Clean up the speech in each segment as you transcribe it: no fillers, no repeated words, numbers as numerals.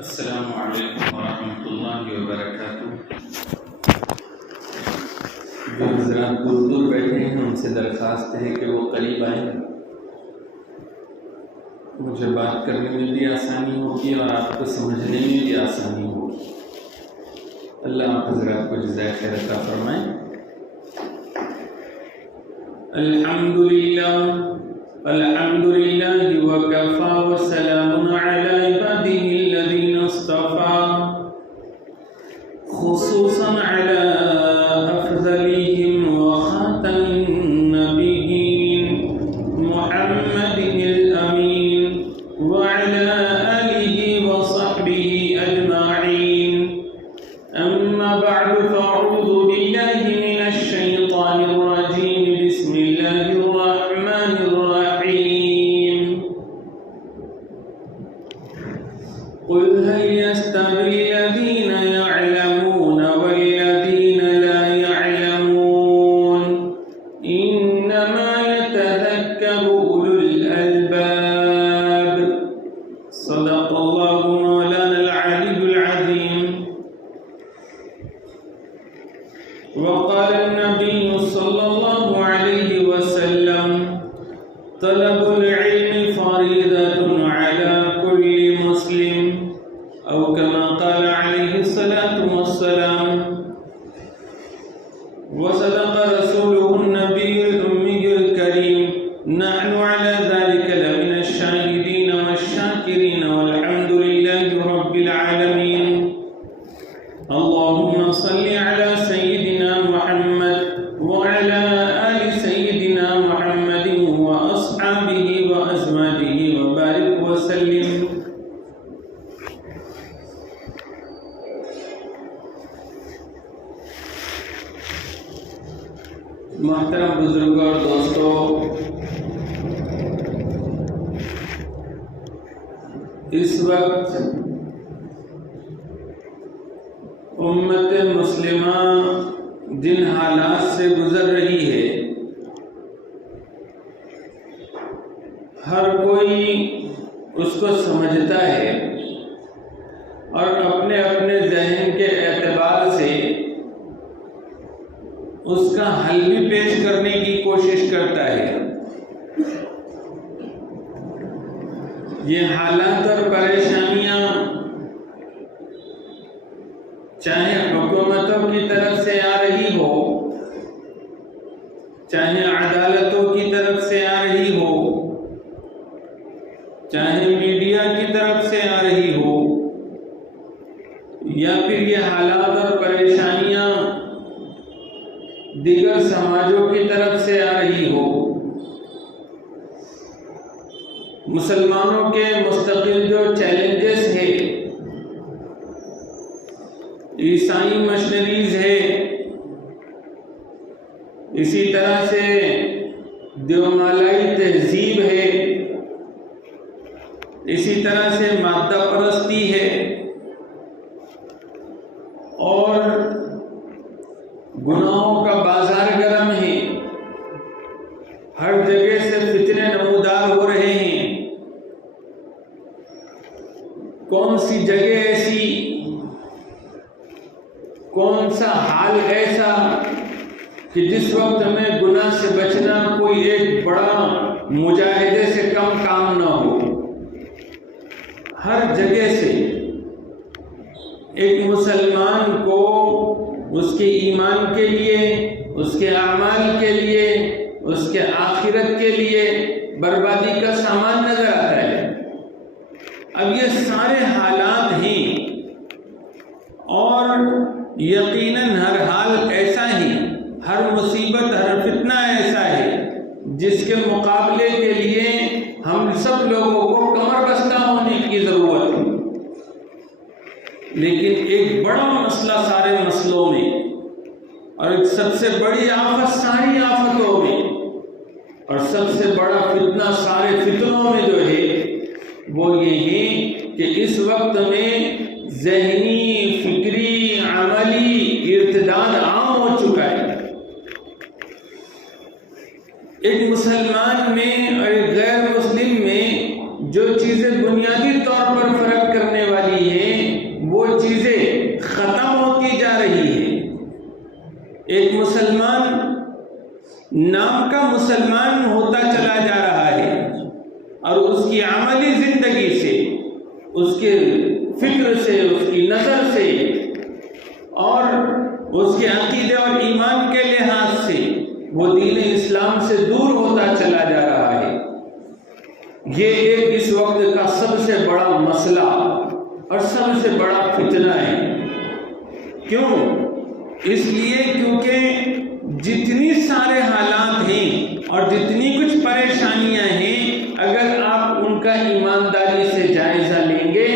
السلام علیکم ورحمۃ اللہ وبرکاتہ۔ جو حضرات دور دور بیٹھے ہیں ان سے درخواست ہے کہ وہ قریب آئیں، مجھے بات کرنے میں بھی آسانی ہوگی اور آپ کو سمجھنے میں بھی آسانی ہوگی۔ اللہ آپ حضرات کو جزائے خیر عطا فرمائے۔ الحمد للہ وکفی وسلام علی عباده الذین اصطفى خصوصا علی افضلهم وخاتم النبیین محمد الامین وعلی آلہ وصحبہ اجمعین۔ اما بعد فاعوذ باللہ من الشیطان الرجیم، بسم اللہ الرحمن الرحیم۔ قل هل يستوي الذين يعلمون والذين لا يعلمون إنما يتذكر أولو الألباب۔ صدق الله مولانا العلي العظيم۔ وقال النبي صلى الله عليه وسلم: طلب العلم فريضة على كل مسلم، أو كما قال عليه الصلاة والسلام۔ وصدق رسوله النبي الأمي الكريم، نحن على ذلك لمن الشاهدين والشاكرين، والحمد لله رب العالمين۔ اللهم صل على سيدنا محمد وعلى آل سيدنا محمد وأصحابه وأزواجه وبارك وسلم۔ محترم بزرگوں اور دوستوں، اس وقت امت مسلمہ جن حالات سے گزر رہی ہے، ہر کوئی اس کو سمجھتا ہے اور اپنے اپنے ذہن کے اعتبار سے اس کا حل بھی پیش کرنے کی کوشش کرتا ہے۔ یہ حالات اور پریشانیاں چاہے حکومتوں کی طرف سے آ رہی ہو، چاہے عدالتوں کی طرف سے آ رہی ہو، چاہے میڈیا کی طرف سے آ رہی ہو، یا پھر یہ حالات اور پریشانیاں دیگر سماجوں کی طرف سے آ رہی ہو، مسلمانوں کے مستقل جو چیلنجز ہے، عیسائی مشنریز ہے، اسی طرح سے دیومالائی تہذیب ہے، اسی طرح سے مادہ پرستی ہے، اور گناہوں کا بازار گرم ہے، ہر جگہ سے فتنے نمودار ہو رہے ہیں۔ کون سی جگہ ایسی، کون سا حال ایسا کہ جس وقت میں گناہ سے بچنا کوئی ایک بڑا مجاہدے سے کم کام نہ ہو۔ ہر جگہ سے ایک مسلمان کو اس کے ایمان کے لیے، اس کے اعمال کے لیے، اس کے آخرت کے لیے بربادی کا سامان نظر آتا ہے۔ اب یہ سارے حالات ہیں، اور یقیناً ہر حال ایسا ہی، ہر مصیبت، ہر فتنہ ایسا ہے جس کے مقابلے کے لیے ہم سب لوگوں کو کمر بستہ ہونے کی ضرورت ہے۔ لیکن ایک بڑا مسئلہ سارے مسئلوں میں، اور ایک سب سے بڑی آفت ساری آفتوں میں، اور سب سے بڑا فتنہ سارے فتنوں میں جو ہے وہ یہ ہے کہ اس وقت میں ذہنی، فکری، عملی ارتداد عام ہو چکا ہے۔ ایک مسلمان میں اور ایک غیر مسلم میں جو چیزیں بنیادی طور پر فرق کرنے والی ہیں مسلمان ہوتا چلا جا رہا ہے اور اس کی عملی زندگی سے، اس کے فکر سے، اس کی نظر سے اور اس کے عقیدے اور ایمان کے لحاظ سے وہ دین اسلام سے دور ہوتا چلا جا رہا ہے، یہ ایک اس وقت کا سب سے بڑا مسئلہ اور سب سے بڑا فتنہ ہے۔ کیوں؟ اس لیے کیونکہ جتنی سارے حالات ہیں اور جتنی کچھ پریشانیاں ہیں، اگر آپ ان کا ایمانداری سے جائزہ لیں گے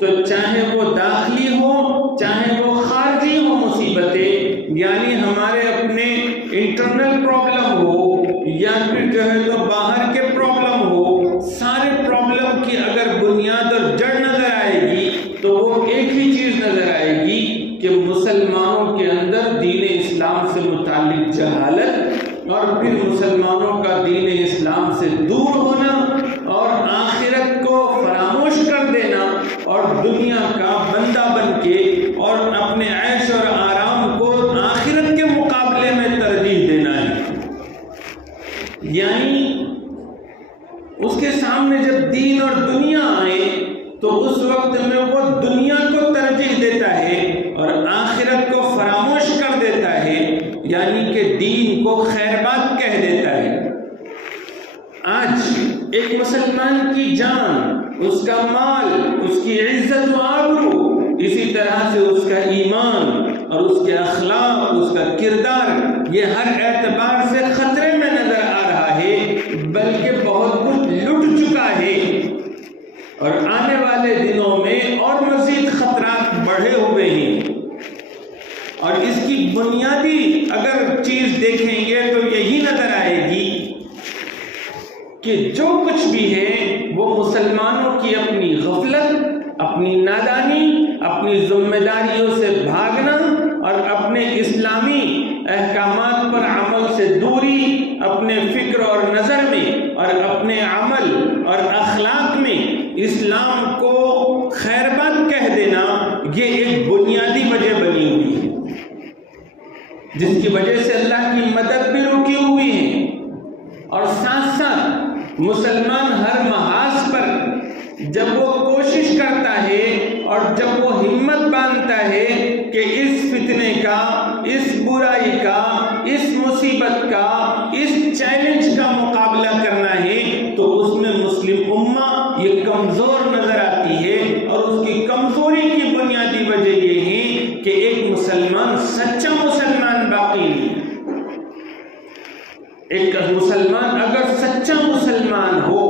تو چاہے وہ داخلی ہو چاہے وہ خارجی ہو مصیبتیں، یعنی ہمارے اپنے انٹرنل پرابلم ہو یا پھر جو ہے تو باہر کے پرابلم ہو، سارے پرابلم کی اگر بنیاد اور جڑ نظر آئے گی تو وہ ایک ہی چیز نظر آئے گی کہ مسلمانوں کے اندر دین اسلام سے متعلق جہالت اور پھر مسلمانوں کا دین اسلام سے دور ہونا اور آخرت کو فراموش کر دینا اور دنیا کا بندہ بن کے اور اپنے عیش اور آرام کو آخرت کے مقابلے میں ترجیح دینا ہے۔ یعنی اس کے سامنے جب دین اور دنیا آئے تو اس وقت میں وہ دنیا کو ترجیح دیتا ہے اور آخرت کو فراموش کر دیتا ہے، یعنی کہ دین کو خیر بات کہہ دیتا ہے۔ آج ایک مسلمان کی جان، اس کا مال، اس کی عزت و آبرو، اسی طرح سے اس کا ایمان اور اس کے اخلاق، اس کا کردار، یہ ہر اعتبار سے خطرے میں نظر آ رہا ہے، بلکہ بہت کچھ لٹ چکا ہے اور آنے والے دنوں میں اور مزید خطرات بڑھے ہوئے ہیں۔ اور اس کی بنیادی اگر چیز دیکھیں گے تو یہی نظر آئے گی کہ جو کچھ بھی ہے وہ مسلمانوں کی اپنی غفلت، اپنی نادانی، اپنی ذمہ داریوں سے بھاگنا اور اپنے اسلامی احکامات پر عمل سے دوری، اپنے فکر اور نظر میں اور اپنے عمل اور اخلاق میں اسلام کو خیر بات کہہ دینا، یہ ایک بنیادی وجہ بنی ہوئی ہے جس کی وجہ سے اللہ کی مدد بھی رکی ہوئی ہے۔ اور ساتھ ساتھ مسلمان ہر محاذ پر جب وہ کوشش کرتا ہے اور جب وہ ہمت باندھتا ہے کہ اس فتنے کا، اس برائی کا، اس مصیبت کا، اس چیلنج کا مقابلہ کرنا ہے تو اس میں مسلم امہ یہ کمزور نظر آتی ہے، اور اس کی کمزوری کی بنیادی وجہ یہ ہے کہ ایک مسلمان سچا مسلمان باقی نہیں۔ ایک مسلمان اگر سچا مسلمان ہو،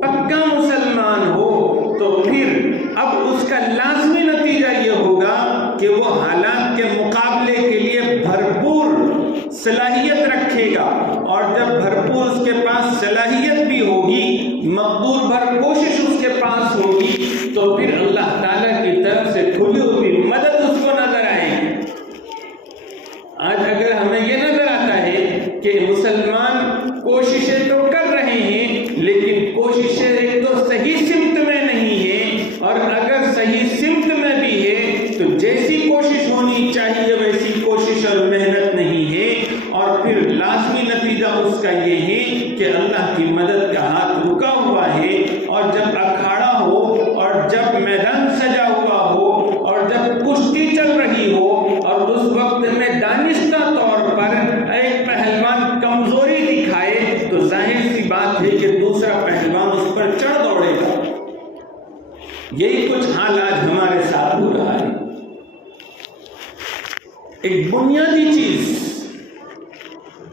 پکا مسلمان ہو، تو پھر اب اس کا لازمی نتیجہ یہ ہوگا کہ وہ حالات کے مقابلے کے لیے بھرپور صلاحیت رکھے گا، اور جب بھرپور اس کے پاس صلاحیت بھی ہوگی، مقدور بھر کوشش اس کے پاس ہوگی، تو پھر اللہ تعالیٰ کی طرف سے کھلی ہوئی مدد اس کو نظر آئے گی۔ آج اگر ہمیں یہ نظر آتا ہے کہ مسلمان کوششیں تو کر رہے ہیں لیکن کوششیں ایک تو صحیح سمت میں نہیں ہیں، اور اگر صحیح سمت میں بھی ہے تو جیسی کوشش ہونی چاہیے ویسی کوشش اور محنت نہیں ہے، اور پھر لازمی نتیجہ اس کا یہ ہے کہ اللہ کی مدد کا ہاتھ رکا ہوا ہے، اور جب اکھاڑا ہو اور جب میدان سجا ہوا ہو اور جب کشتی چل رہی ہو اور اس وقت میں دانستہ طور پر ایک پہلوان کمزوری دکھائے تو ظاہر سی بات ہے کہ دوسرا پہلوان اس پر چڑھ دوڑے گا۔ یہی کچھ حال آج ہمارے ساتھ ہو رہا ہے۔ ایک بنیادی چیز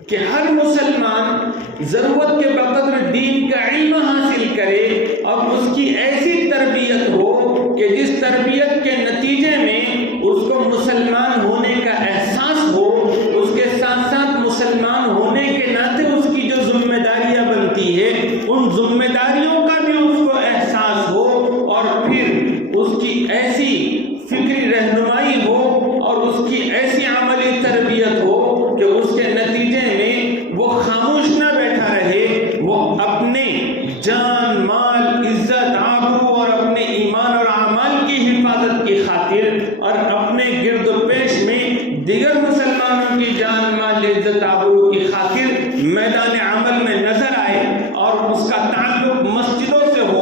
کہ ہر مسلمان ضرورت کے بقدر دین کا علم حاصل کرے اور اس کی ایسی تربیت ہو کہ جس تربیت کے نتیجے میں اس کو مسلمان ہونے کا احساس ہو، اس کے ساتھ ساتھ مسلمان ہونے کے ناطے اس کی جو ذمہ داریاں بنتی ہے ان ذمہ داریوں کا بھی اس کو احساس ہو، اور پھر اس کی ایسی فکری رہنمائی ہو اور اس کی ایسی عملی تربیت ہو کہ اس کے نتیجے میں وہ خاموش نہ بیٹھا رہے، وہ اپنے جان، مال، عزت، آبرو اور اپنے ایمان اور اعمال کی حفاظت کی خاطر اور اپنے گرد و پیش میں دیگر مسلمانوں کی جان، مال، عزت، آبرو کی خاطر میدان عمل میں نظر آئے اور اس کا تعلق مسجدوں سے ہو،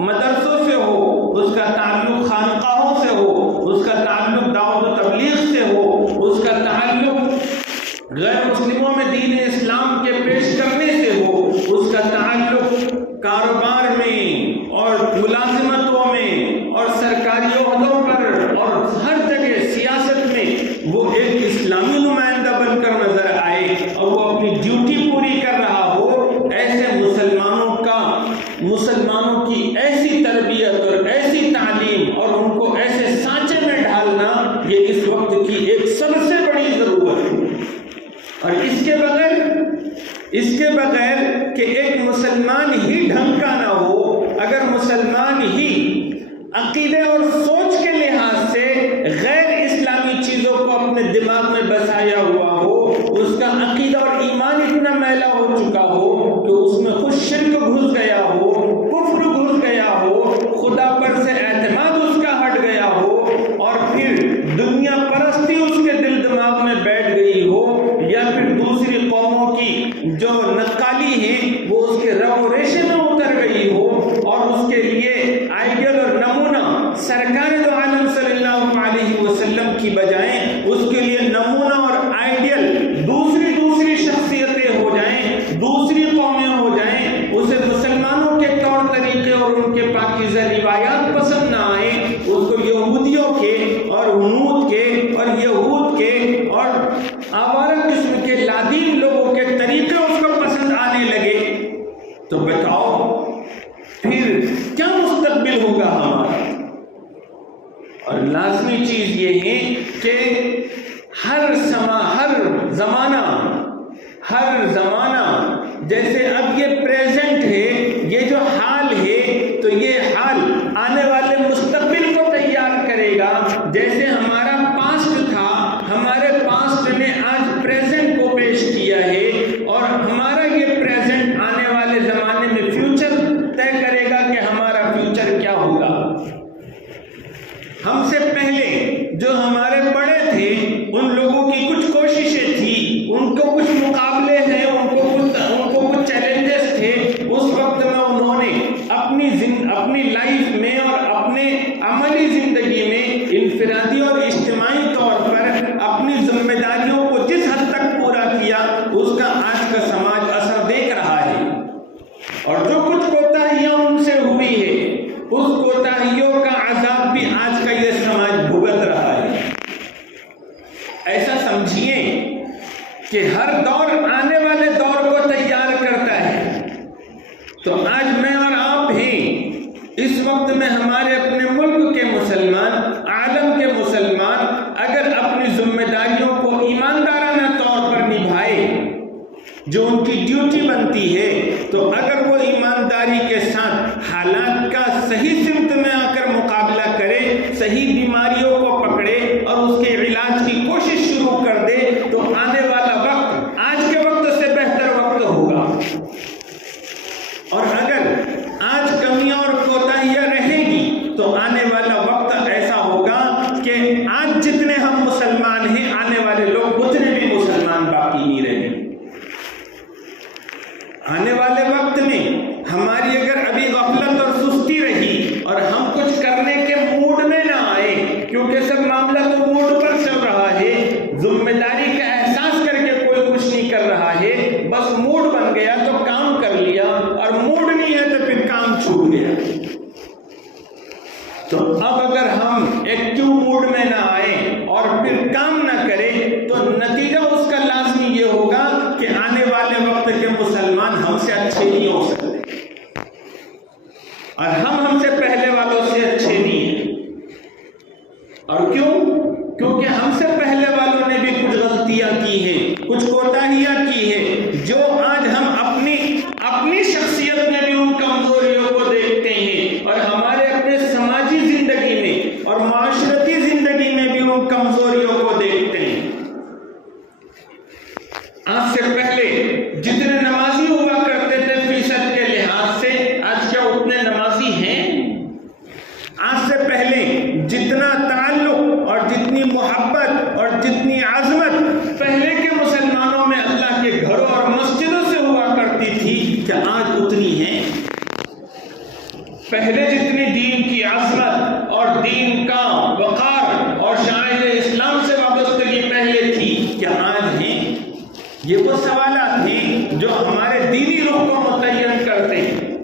مدرسوں سے ہو، اس کا تعلق خانقاہوں سے ہو، اس کا تعلق دعوت و تبلیغ سے ہو، اس کا تعلق غیر مسلموں میں دین اسلام کے پیش کرنے سے ہو، اس کا تعلق کاروبار میں اور ملازمتوں میں اور سرکاری عہدوں پر اور ہر جگہ سیاست میں وہ ایک اسلامی نمائندہ بن کر نظر آئے اور وہ اپنی ڈیوٹی پوری کر رہا ہو، ایسے مسلمانوں کی ایسی تربیت اور ایسی تعلیم اور ان کو ایسے سانچے میں ڈھالنا یہ اس وقت کی ایک سب سے بڑی ضرورت ہے۔ اور اس کے بغیر کہ ایک مسلمان ہی ڈھنگ کا نہ ہو، اگر مسلمان ہی عقیدے اور سوچ کے لحاظ سے غیر اسلامی چیزوں کو اپنے دماغ میں بسایا ہوا ہو، اس کا عقیدہ اور ایمان اتنا میلا ہو چکا ہو کہ اس میں خود شرک گھس گیا ہو، کفر گھس گیا ہو، خدا پر سے اعتماد اس کا ہٹ گیا ہو، اور پھر دنیا پرستی اس کے دل دماغ میں بیٹھ گئی ہو، یا پھر دوسری قوموں کی جو نقالی ہے وہ اس کے رگ و ریشے میں اتر گئی ہو، اور اس کے لیے آئیڈیل اور نمونہ سرکار دو عالم صلی اللہ علیہ وسلم کی بجائے اس کے لیے نمونہ اور آئیڈیل دوسری شخصیتیں ہو جائیں، دوسری قومیں ہو جائیں، اسے مسلمانوں کے طور طریقے اور ان کے پاکیزہ روایات پسند نہ آئیں، اس کو یہودیوں کے اور ہنود کے اور یہود کے اور آوارہ قسم کے لادین لوگوں کے طریقے اس کو پسند آنے لگے، تو بتاؤ پھر کیا مستقبل ہوگا ہمارا؟ اور لازمی چیز یہ ہے کہ ہر زمانہ جیسے اب یہ پریزنٹ ہے، یہ جو حال ہے، تو یہ حال آنے والے مستقبل کو تیار کرے گا۔ جیسے ہمارا پاسٹ تھا، ہمارے پاسٹ نے آج پریزنٹ کو پیش کیا ہے، اور ہمارا یہ پریزنٹ آنے والے زمانے میں فیوچر طے کرے گا کہ ہمارا فیوچر کیا ہوگا۔ ہم سے پہلے جو ہمارے بڑے تھے ان لوگوں کی کچھ کوششیں تھی، ان کو کچھ مقابلے ہیں، ان کو کچھ چیلنجز تھے، اس وقت میں انہوں نے اپنی لائف میں اور اپنے عملی زندگی میں انفرادی اور اجتماعی طور پر اپنی ذمہ داریوں کو جس حد تک پورا کیا اس کا آج کا سماج اثر دیکھ رہا ہے، اور جو کچھ کوتاہیاں ان سے ہوئی ہے اس کوتاہیوں کا عذاب بھی آج کا یہ سماج بھگت رہا ہے۔ ایسا سمجھیے کہ ہر دور آنے والے دور کو تیار کرتا ہے۔ تو آج میں اور آپ ہیں، اس وقت میں ہمارے اپنے ملک کے مسلمان، عالم کے مسلمان اگر اپنی ذمہ داریوں کو ایماندارانہ طور پر نبھائے جو ان کی ڈیوٹی بنتی ہے، تو اگر وہ ایمانداری کے ساتھ حالات کا صحیح سمت میں آ کر مقابلہ کرے، صحیح بیماریوں کو پکڑے اور اس کے علاج کی کوشش شروع کر دے، تو آنے والا وقت آج کے وقت سے بہتر وقت ہوگا۔ اور اگر آج کمیاں اور کوتاہیاں رہیں گی تو آنے والا وقت ایسا ہوگا کہ آج جتنے ہم مسلمان ہیں آنے والے لوگ اتنے بھی مسلمان باقی نہیں رہیں گے۔ آنے والے وقت میں ہماری اگر ابھی غفلت اور سستی رہی اور ہم کچھ کرنے کے موڈ میں نہ آئے، کیونکہ سب معاملہ تو موڈ پر چل رہا ہے، ذمہ داری کا احساس کر کے کوئی کچھ نہیں کر رہا ہے، بس موڈ بن گیا تو کام کر لیا، اور موڈ نہیں ہے تو پھر کام چھوٹ گیا۔ تو اب اگر ہم ایکٹیو موڈ میں نہ آئیں اور پھر کام نہ کریں تو نتیجہ اس کا لازمی یہ ہوگا کہ آنے والے وقت کے مسلمان ہم سے اچھے نہیں ہو سکتے، اور ہم سے پہلے والوں سے اچھے نہیں ہیں۔ اور کیوں؟ کیونکہ ہم سے پہلے والوں نے بھی کچھ غلطیاں کی ہیں، کچھ کوتاہیاں کی ہیں، جو آج ہم اپنی شخصیت میں بھی ان کمزوریوں کو دیکھتے ہیں، اور ہمارے اپنے سماجی زندگی میں اور معاشرتی زندگی میں بھی ان کمزوریوں کو دیکھتے ہیں۔ آج سے پہلے جتنے نمازی ہوا کرتے تھے فیصد کے لحاظ سے، آج کیا اتنے نمازی ہیں؟ آج سے پہلے جتنا تعلق اور جتنی محبت اور جتنی عظمت پہلے کے مسلمانوں میں اللہ کے دین کا وقار اور شاعر اسلام سے وابستگی پہلے تھی کیا آج ہیں؟ یہ وہ سوالات ہیں جو ہمارے دینی رخ کو متعین کرتے ہیں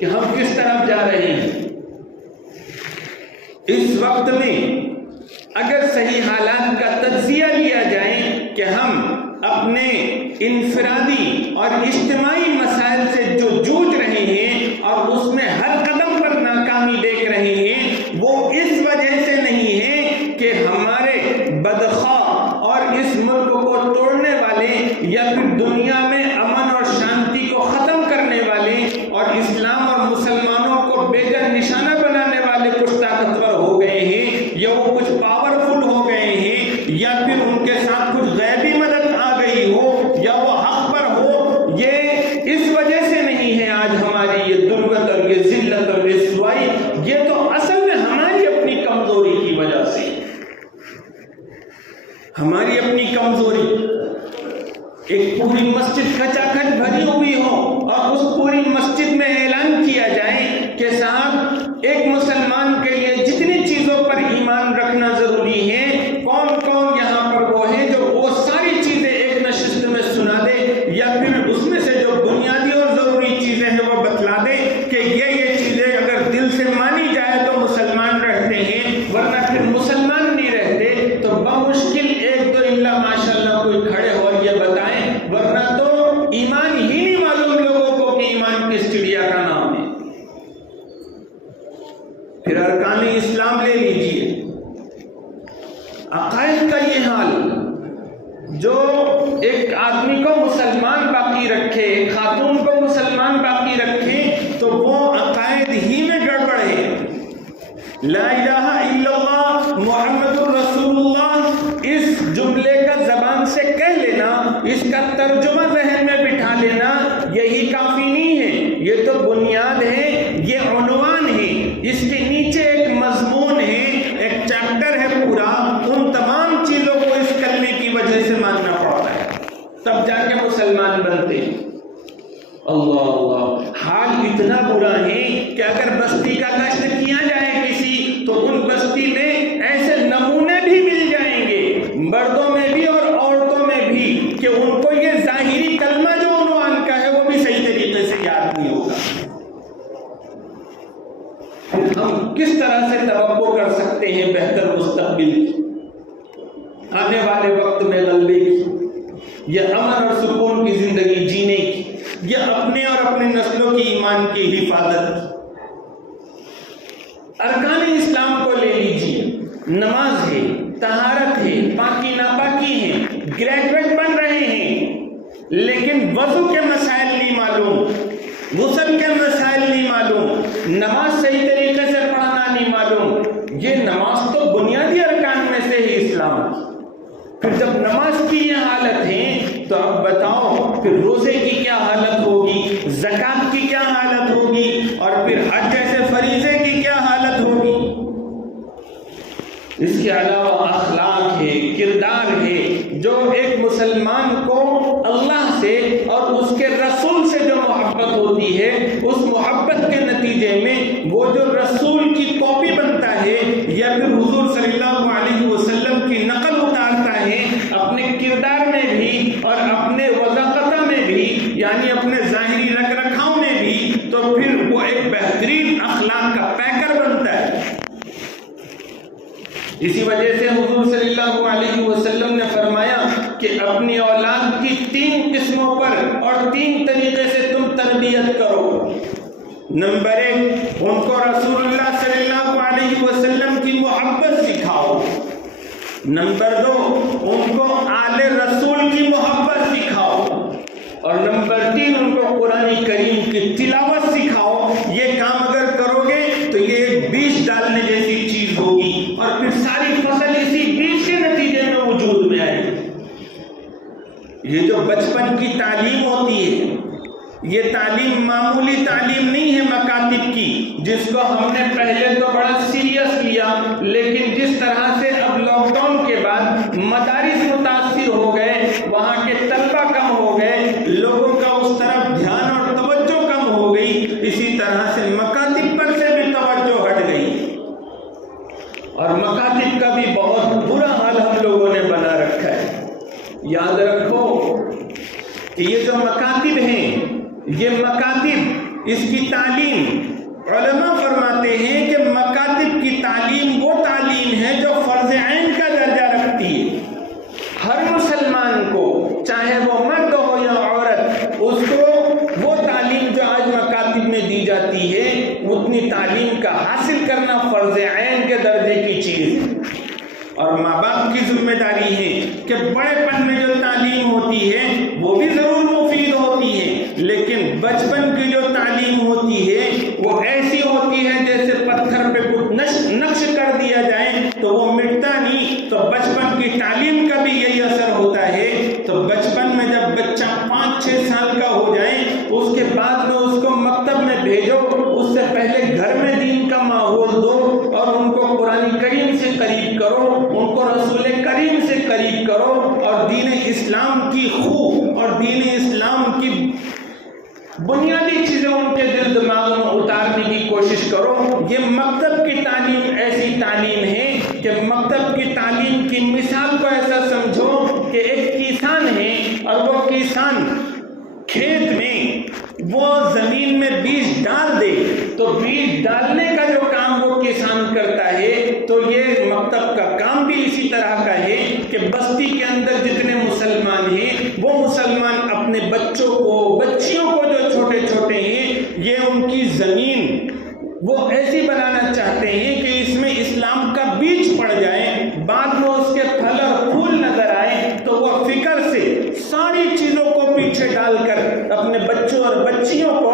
کہ ہم کس طرف جا رہے ہیں۔ اس وقت میں اگر صحیح حالات کا تجزیہ لیا جائے کہ ہم اپنے انفرادی اور اجتماعی مسائل سے جو جوجھ رہے ہیں اور اس میں ہر قدم پر ناکامی دیکھ رہے ہیں، وہ اس وجہ سے نہیں ہے کہ ہمارے بدخواہ اور اس ملک کو توڑنے والے یا پھر دنیا میں امن اور شانتی کو ختم کرنے والے اور اسلام اور مسلمانوں کو بے جان نشانہ بنانے والے کچھ طاقتور ہو گئے ہیں یا وہ کچھ پاورفل ہو گئے ہیں یا پھر ان کے ساتھ کچھ غیبی مدد آ گئی ہو یا وہ حق پر ہو، یہ اس وجہ سے نہیں ہے آج ہماری یہ درگت اور یہ ذلت اور رسوائی، یہ تو اصل میں ہماری اپنی کمزوری کی وجہ سے، ہماری اپنی کمزوری۔ ایک پوری مسجد کھچا کھچ بھری ہوئی ہو اور اس پوری مسجد میں اعلان کیا جائے کہ صاحب ایک مسلمان کے لیے جتنی چیزوں پر ایمان رکھنا ضروری ہے، کون کون یہاں پر وہ ہے جو وہ ساری چیزیں ایک نشست میں سنا دے یا پھر اس میں سے جو بنیادی اور ضروری چیزیں ہیں وہ بتلا دے کہ یہ چیزیں اگر دل سے مانی جائے تو مسلمان رہتے ہیں، ورنہ پھر مسلمان نہیں رہتے۔ تو بمشکل ایک دو الا ماشاء اللہ کوئی کھڑے ہو اور یہ بتائیں، ورنہ تو ایمان ہی نہیں معلوم لوگوں کو کہ ایمان کس چڑیا کا نام ہے۔ پھر ارکان اسلام لے لیجئے، عقائد کا یہ حال، جو ایک آدمی کو مسلمان باقی رکھے، ایک خاتون کو مسلمان باقی رکھے، تو وہ عقائد ہی میں گڑبڑ ہے۔ لا الہ الا اللہ محمد رسول اللہ، اس جملے کا زبان سے کہہ لینا، اس کا ترجمہ ذہن میں بٹھا لینا، یہی کافی نہیں ہے، یہ تو بنیاد ہے، یہ عنوان ہے، اس کے نیچے ایک مضمون ہے، ایک چیپٹر ہے پورا، ان تمام چیزوں کو اس کلمے کی وجہ سے ماننا پڑتا ہے، تب جا کے مسلمان بنتے ہیں۔ اللہ اللہ، حال اتنا برا ہے کہ اگر بستی کا گشت کیا جائے کسی، تو ان بستی میں ایسے نمونے بھی مل جائیں گے، مردوں میں بھی اور عورتوں میں بھی، کہ ان کو یہ ظاہری کلمہ جو عنوان کا ہے وہ بھی صحیح طریقے سے یاد نہیں ہوگا۔ ہم کس طرح سے توقع کر سکتے ہیں بہتر مستقبل کی، آنے والے وقت میں غلبے کی، یا امن اور سکون کی زندگی جینے کی، یا اپنے اور اپنے نسلوں کی ایمان کی حفاظت کی؟ ارکان اسلام کو لے لیجیے، نماز ہے، طہارت ہے، پاکی ناپاکی ہے، گریجویٹ بن رہے ہیں لیکن وضو کے مسائل نہیں معلوم، غسل کے مسائل نہیں معلوم، نماز صحیح طریقے سے پڑھنا نہیں معلوم۔ یہ نماز تو بنیادی ارکان میں سے ہے اسلام کی۔ پھر جب نماز کی یہ حالت ہے تو اب بتاؤ پھر روزے کی کیا حالت ہوگی، زکوٰۃ کی کیا حالت ہوگی، اور پھر حج جیسے فریضے کی کیا حالت ہوگی۔ اس کے علاوہ اخلاق ہے، کردار ہے، جو ایک مسلمان کو اللہ سے اور اس کے رسول سے جو محبت ہوتی ہے، اس محبت کے نتیجے میں وہ جو رسول کی کاپی بنتا ہے یا پھر حضور صلی اللہ علیہ وسلم کی نقل اتارتا ہے اپنے کردار میں بھی اور اپنے وضاقتہ میں بھی، یعنی اپنے ظاہری رکھ رکھاؤ میں بھی، تو پھر وہ ایک بہترین اخلاق کا پیکر بنتا ہے۔ اسی وجہ سے حضور صلی اللہ علیہ وسلم نے فرمایا کہ اپنی اولاد کی 3 قسموں پر اور 3 طریقے سے تم تربیت کرو۔ نمبر 1، ان کو رسول اللہ صلی اللہ علیہ وسلم کی محبت سکھاؤ۔ نمبر 2، ان کو آل رسول کی محبت سکھاؤ۔ اور نمبر 3، ان کو قرآن کریم کی تلاوت سکھاؤ۔ یہ کام اگر کرو گے تو یہ ایک بیج ڈالنے جیسی چیز ہوگی اور پھر ساری فصل اسی بیج کے نتیجے میں وجود میں آئے گی۔ یہ جو بچپن کی تعلیم ہوتی ہے، یہ تعلیم معمولی تعلیم نہیں ہے مکاتب کی، جس کو ہم نے پہلے تو بڑا سیریس لیا، لیکن جس طرح سے اب لاک ڈاؤن کے بعد مدارس متاثر ہو گئے، وہاں کے طلبہ کم ہو گئے، لوگوں کا اس طرف دھیان اور توجہ کم ہو گئی، اسی طرح سے مکاتب پر سے بھی توجہ ہٹ گئی۔ اور مکاتب کا بھی بہت برا حال ہم لوگوں نے بنا رکھا ہے۔ یاد رکھو کہ یہ جو مکاتب ہیں، یہ مکاتب، اس کی تعلیم، علماء فرماتے ہیں کہ مکاتب کی تعلیم وہ تعلیم ہے جو فرض عین کا درجہ رکھتی ہے۔ ہر مسلمان کو، چاہے وہ مرد ہو یا عورت، اس کو وہ تعلیم جو آج مکاتب میں دی جاتی ہے، اتنی تعلیم کا حاصل کرنا فرض عین کے درجے کی چیز ہے۔ اور ماں باپ کی ذمہ داری ہے کہ بڑے پن میں جو تعلیم ہوتی ہے وہ بھی ضرور مفید ہوتی ہے، لیکن بچپن کی جو تعلیم ہوتی ہے وہ ایسی ہوتی ہے جیسے پتھر پہ کچھ نقش کر دیا جائے تو وہ مٹتا نہیں۔ تو بچپن کی تعلیم کا بھی یہی اثر ہوتا ہے۔ تو بچپن میں جب بچہ 5-6 سال کا ہو جائے، اس کے بعد میں اس کو مکتب میں بھیجو، اس سے پہلے گھر میں دین کا ماحول دو اور ان کو قرآن کریم سے قریب کرو، ان کو رسول کریم سے قریب کرو، اور دین اسلام کی خوب اور دین اسلام کی بنیادی چیزیں ان کے دل دماغ میں اتارنے کی کوشش کرو۔ یہ مکتب کی تعلیم ایسی تعلیم ہے کہ مکتب کی تعلیم کی مثال کو ایسا سمجھو کہ ایک کسان ہے اور وہ کسان کھیت میں وہ زمین میں بیج ڈال دے، تو بیج ڈالنے کا جو کام وہ کسان کرتا ہے، تو یہ مکتب کا کام بھی اسی طرح کا ہے کہ بستی کے اندر جتنے مسلمان ہیں، وہ مسلمان اپنے بچوں کو، بچیوں کو جو چھوٹے چھوٹے ہیں، یہ ان کی زمین وہ ایسی بنانا چاہتے ہیں کہ اس میں اسلام کا بیج پڑ جائے، بعد میں اس کے پھل اور پھول نظر آئے، تو وہ فکر سے ساری چیزوں کو پیچھے ڈال کر اپنے بچوں اور بچیوں کو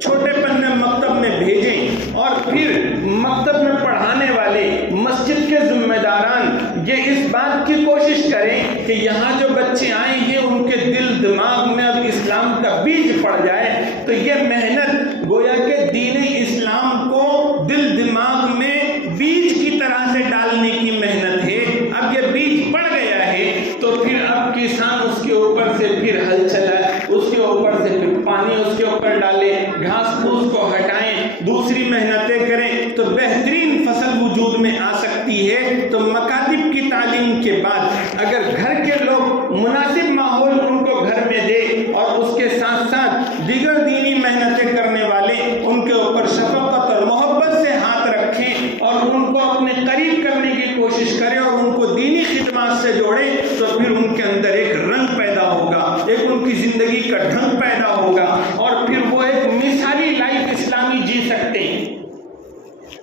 چھوٹے پن میں مکتب میں بھیجیں، اور پھر مکتب میں پڑھانے والے، مسجد کے ذمہ داران یہ اس بات کی کوشش کریں کہ یہاں جو بچے آئے ہیں ان کے دل دماغ میں اب اسلام کا بیج پڑ جائے۔ تو یہ محنت گویا کہ دین اسلام کو دل دماغ میں بیج کی طرح سے ڈالنے کی محنت ہے۔ اب یہ بیج پڑ گیا ہے تو پھر اب کسان اس کے اوپر سے پھر ہل چلائے، اس کے اوپر سے پھر پانی اس کے اوپر ڈالے، گھاس پھوس کو ہٹائیں، دوسری محنتیں کریں، تو بہترین فصل وجود میں آ سکتی ہے۔ تو مکاتب کی تعلیم کے بعد اگر گھر کے لوگ مناسب ماحول ان کو گھر میں دے، اور اس کے ساتھ ساتھ دیگر دینی محنتیں کرنے والے ان کے اوپر شفقت اور محبت سے ہاتھ رکھیں اور ان کو اپنے قریب کرنے کی کوشش کریں اور ان کو دینی خدمات سے جوڑیں، تو پھر ان کے اندر ایک رنگ پیدا ہوگا، ایک ان کی زندگی کا ڈھنگ پیدا ہوگا، اور پھر وہ ایک مثالی لائف اسلامی جی سکتے ہیں۔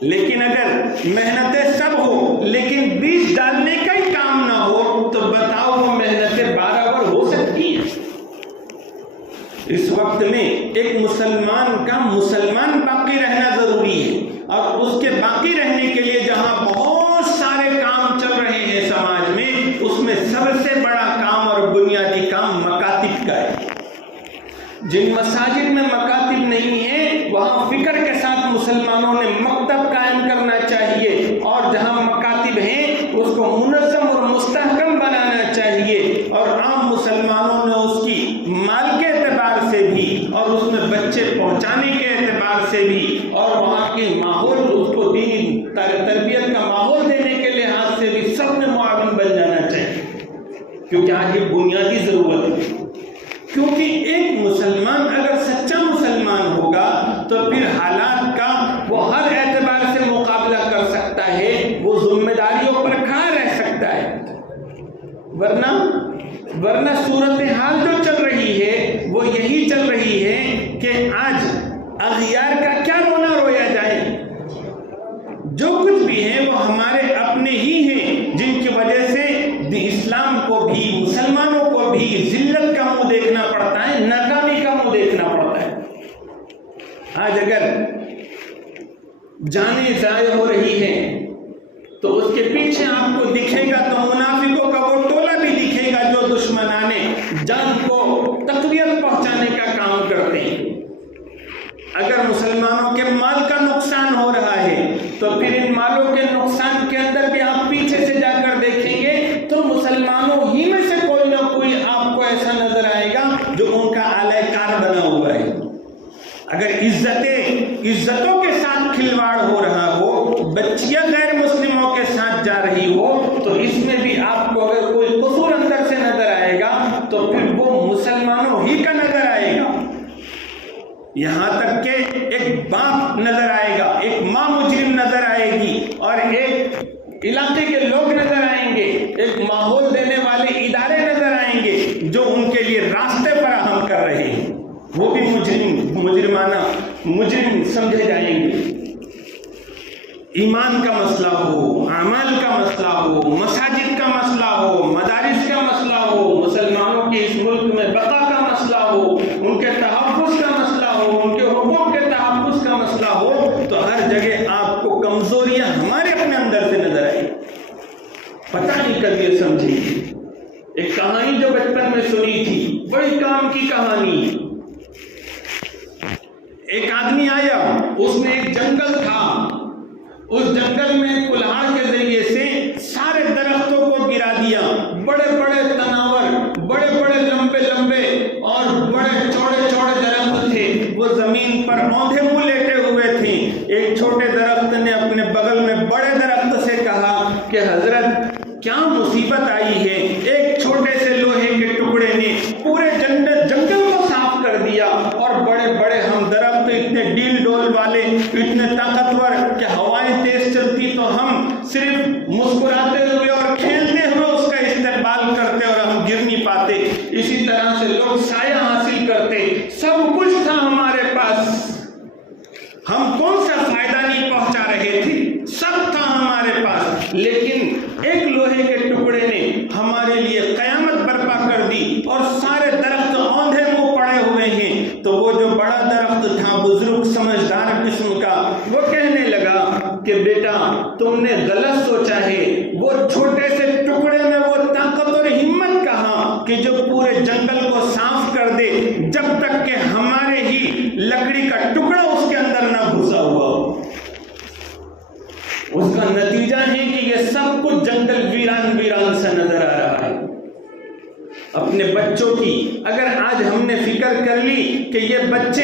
لیکن اگر محنتیں سب ہو لیکن بیج ڈالنے کا ہی کام نہ ہو، تو بتاؤ وہ محنتیں برابر ہو سکتی ہیں؟ اس وقت میں ایک مسلمان کا مسلمان باقی رہنا ضروری ہے، اور اس کے باقی رہنے کے لیے جہاں بہت سارے کام چل رہے ہیں سماج میں، اس میں سب سے بڑا کام اور بنیادی کام مکاتب کا ہے۔ جن مساجد میں مکاتب نہیں ہیں، وہاں فکر کے ساتھ مسلمانوں نے مکتب قائم کرنا چاہیے، اور جہاں مکاتب ہیں اس کو منظم اور مستحکم بنانا چاہیے، اور عام مسلمانوں نے اس کی مال کے اعتبار سے بھی اور اس میں بچے پہنچانے کے اعتبار سے بھی اور وہاں کی ماحول، اس کو دینی تربیت کا ماحول دینے کے لحاظ سے بھی سب نے معاون بن جانا چاہیے، کیونکہ آج یہ بنیادی ضرورت ہے۔ کیونکہ ایک مسلمان اگر سچا مسلمان ہوگا تو پھر حالات کا وہ ہر اعتبار سے مقابلہ کر سکتا ہے، وہ ذمہ داریوں پر کھڑا رہ سکتا ہے۔ ورنہ صورتحال جو چل رہی ہے وہ یہی چل رہی ہے کہ آج اغیار کا کیا رونا رویا جائے، جو کچھ بھی ہے وہ ہمارے اپنے ہی ہیں، جن کی وجہ سے اسلام کو بھی مسلمانوں کو بھی ذلت کا منہ دیکھنا پڑتا ہے، ناکامی کا منہ دیکھنا پڑتا ہے۔ آج اگر جانیں ضائع ہو رہی ہے تو اس کے پیچھے آپ کو دکھے گا تو منافقوں کا وہ ٹولہ بھی دکھے گا جو دشمنانے جان کو تقویت پہنچانے کا کام کرتے ہیں۔ اگر مسلمانوں کے مال کا نقصان ہو رہا ہے تو پھر ان مالوں کے نقصان کے اندر بھی آپ پیچھے سے جا کر دیکھیں گے تو مسلمانوں ہی میں سے کوئی نہ کوئی آپ کو ایسا نظر آئے گا جو ان کا اعلی کار بنا ہوا ہے۔ اگر عزتوں کے ساتھ کھلواڑ ہو رہا ہو، بچیاں غیر مسلموں کے یہاں تک کہ ایک باپ نظر آئے گا، ایک ماں مجرم نظر آئے گی، اور ایک علاقے کے لوگ نظر آئیں گے، ایک ماحول دینے والے ادارے نظر آئیں گے جو ان کے لیے راستے فراہم کر رہے ہیں، وہ بھی مجرم سمجھے جائیں گے۔ ایمان کا مسئلہ ہو، اعمال کا مسئلہ ہو، مساجد کا مسئلہ ہو، مدارس کا مسئلہ ہو، مسلمانوں کے اس ملک میں بقا کا مسئلہ ہو، ان کے تحفظ کا مسئلہ ہو، ان کے حقوق کے تحفظ کا مسئلہ ہو، تو ہر جگہ آپ کو کمزوریاں ہمارے اپنے اندر سے نظر آئی، پتہ نہیں کب یہ سمجھی۔ ایک کہانی جو بچپن میں سنی تھی، بڑی کام کی کہانی۔ ایک آدمی آیا، اس میں ایک جنگل تھا، اس جنگل میں کلہاڑ کے ذریعے سے سارے درختوں کو گرا دیا، بڑے بڑے تناور، بڑے بڑے لمبے لمبے اور بڑے چوڑے چوڑے درخت تھے، وہ زمین پر اوندھے منہ لیٹے ہوئے تھے۔ ایک چھوٹے درخت نے اپنے بغل میں بڑے درخت سے کہا کہ حضرت کیا مصیبت آئی ہے، ایک چھوٹے سے لوہے کے ٹکڑے نے پورے جنگل کو صاف کر دیا، اور بڑے بڑے ہم درخت اتنے ڈیل ڈول والے، اتنے طاقتور کہ ہوائیں تیز چلتی تو ہم صرف مسکراتے ہوئے اور کھیلتے ہوئے اس کا استقبال کرتے اور ہم گر نہیں پاتے، اسی طرح سے لوگ سایہ حاصل کرتے، سب کچھ تھا ہمارے پاس، ہم کون سا فائدہ نہیں پہنچا رہے تھے، سب تھا ہمارے پاس، لیکن ایک لوہے کے ٹکڑے نے ہمارے لیے قیامت برپا کر دی اور سارے درخت اوندھے منہ پڑے ہوئے ہیں۔ تو وہ جو بڑا درخت تھا، بزرگ سمجھدار قسم کا، وہ کہنے لگا کہ بیٹا تم نے غلط سوچا ہے، وہ چھوٹے سے ٹکڑے میں وہ طاقت اور ہمت کہاں کہ جو پورے جنگل کو صاف کر دے، جب تک کہ ہمارے ہی لکڑی کا ٹکڑا اس کے اندر نہ گھسا ہوا ہو۔ اس کا نتیجہ ہے کہ یہ سب کچھ جنگل ویران سے نظر آ رہا ہے۔ اپنے بچوں کی اگر آج ہم نے فکر کر لی کہ یہ بچے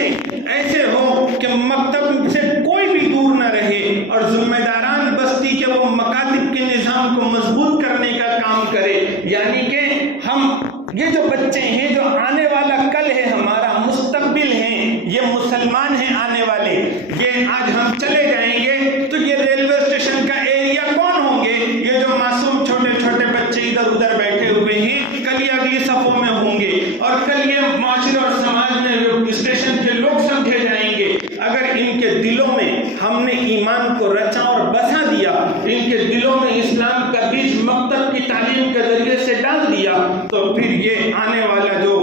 ایسے ہوں کہ مکتب سے کوئی بھی دور نہ رہے، اور ذمہ داران بستی کے وہ مکاتب کے نظام کو مضبوط کرنے کا کام کرے، یعنی کہ ہم یہ جو بچے ہیں، جو آنے والا کل ہے، ہمارا مستقبل ہیں، یہ مسلمان ہیں آنے والے، یہ آج ہم چلے جائیں گے تو یہ ریلوے اسٹیشن کا ایریا کون ہوں گے؟ یہ جو معصوم چھوٹے چھوٹے بچے ادھر ادھر بیٹھے ہوئے ہیں، کل یہ اگلی صفوں میں ہوں گے، اور کل یہ معاشرے اور سماج میں اسٹیشن کے لوگ سمجھے جائیں گے۔ اگر ان کے دلوں میں ہم نے ایمان کو رچا اور بسا دیا، ان کے دلوں میں اسلام کا بیج مکتب کی تعلیم کے ذریعے سے ڈال دیا، تو پھر یہ آنے والا جو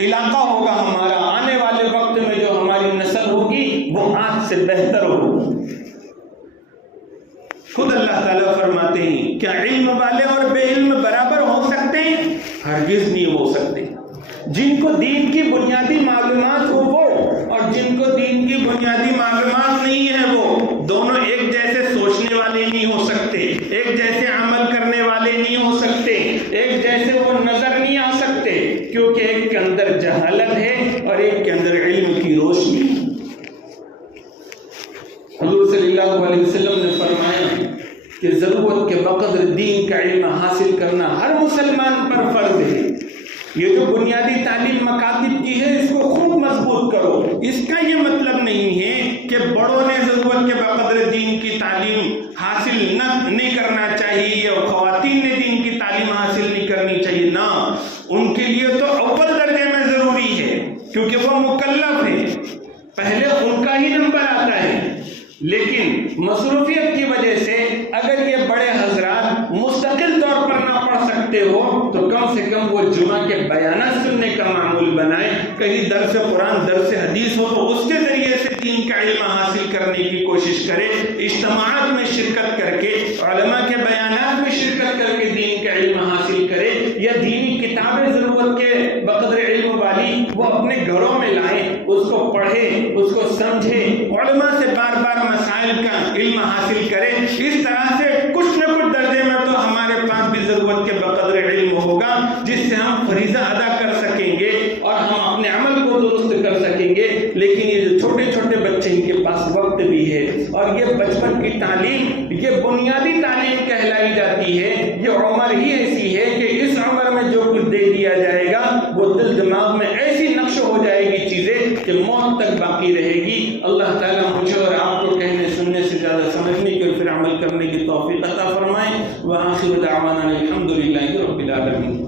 علاقہ ہوگا ہمارا، آنے والے وقت میں جو ہماری نسل ہوگی، وہ آج سے بہتر ہوگی۔ خود اللہ تعالیٰ فرماتے ہیں کیا علم والے اور بے علم برابر ہو سکتے ہیں؟ ہرگز نہیں ہو سکتے۔ جن کو دین کی بنیادی معلومات ہو وہ، اور جن کو دین کی بنیادی معلومات نہیں ہے وہ، دونوں ایک جیسے سوچنے والے نہیں ہو سکتے، ایک جیسے عمل کرنے والے نہیں ہو سکتے، ایک جیسے وہ نظر نہیں آ سکتے، کیونکہ ایک کے اندر جہالت ہے اور ایک کے اندر علم کی روشنی۔ حضور صلی اللہ علیہ وسلم نے فرمایا کہ ضرورت کے بقدر دین کا علم حاصل کرنا ہر مسلمان پر فرض ہے۔ یہ جو بنیادی تعلیم مکاتب کی ہے، اس کو خوب مضبوط کرو۔ اس کا یہ مطلب نہیں ہے کہ بڑوں نے ضرورت کے بقدر دین کی تعلیم حاصل نہیں کرنا چاہیے، یا خواتین نے دین کی تعلیم حاصل نہیں کرنی چاہیے، نہ، ان کے لیے تو اول درجے میں ضروری ہے، کیونکہ وہ مکلف ہے، پہلے ان کا ہی نمبر آتا ہے۔ لیکن مصروفیت کی وجہ سے اگر یہ بڑے حضرات مستقل طور پر نہ پڑھ سکتے ہو تو کم سے کم وہ جمعہ کے بیانات سننے کا معمول بنائیں، کہیں درس قرآن درس حدیث ہو تو اس کے ذریعے سے دین کا علم حاصل کرنے کی کوشش کرے، اجتماعات میں شرکت کر کے، علماء کے بیانات میں شرکت کر کے دین کا علم حاصل کرے، یا دینی کتابیں ضرورت کے بقدر علم والی وہ اپنے گھروں میں لائیں، اس کو پڑھیں، اس کو سمجھیں، علماء سے بار بار مسائل کا علم حاصل کریں۔ اس طرح سے کچھ نہ کچھ درجے میں تو ہمارے پاس بھی ضرورت کے بقدر علم ہوگا، جس سے ہم فریضہ ادا کر سکیں گے اور ہم اپنے عمل کو درست کر سکیں گے۔ لیکن یہ جو چھوٹے چھوٹے بچے ان کے پاس وقت بھی ہے، اور یہ بچپن کی تعلیم یہ بنیادی تعلیم کہلائی جاتی ہے، یہ عمر ہی ایسی ہے کہ اس عمر میں جو کچھ دے دیا جائے گا وہ دل دماغ میں ایسی نقش ہو جائے گی چیزیں کہ موت تک باقی رہے گی۔ اللہ تعالیٰ مجھے اور آپ کو کہنے سننے سے زیادہ سمجھنے کی اور پھر عمل کرنے کی توفیق عطا فرمائے۔ وآخر دعوانا الحمد للہ رب العالمین۔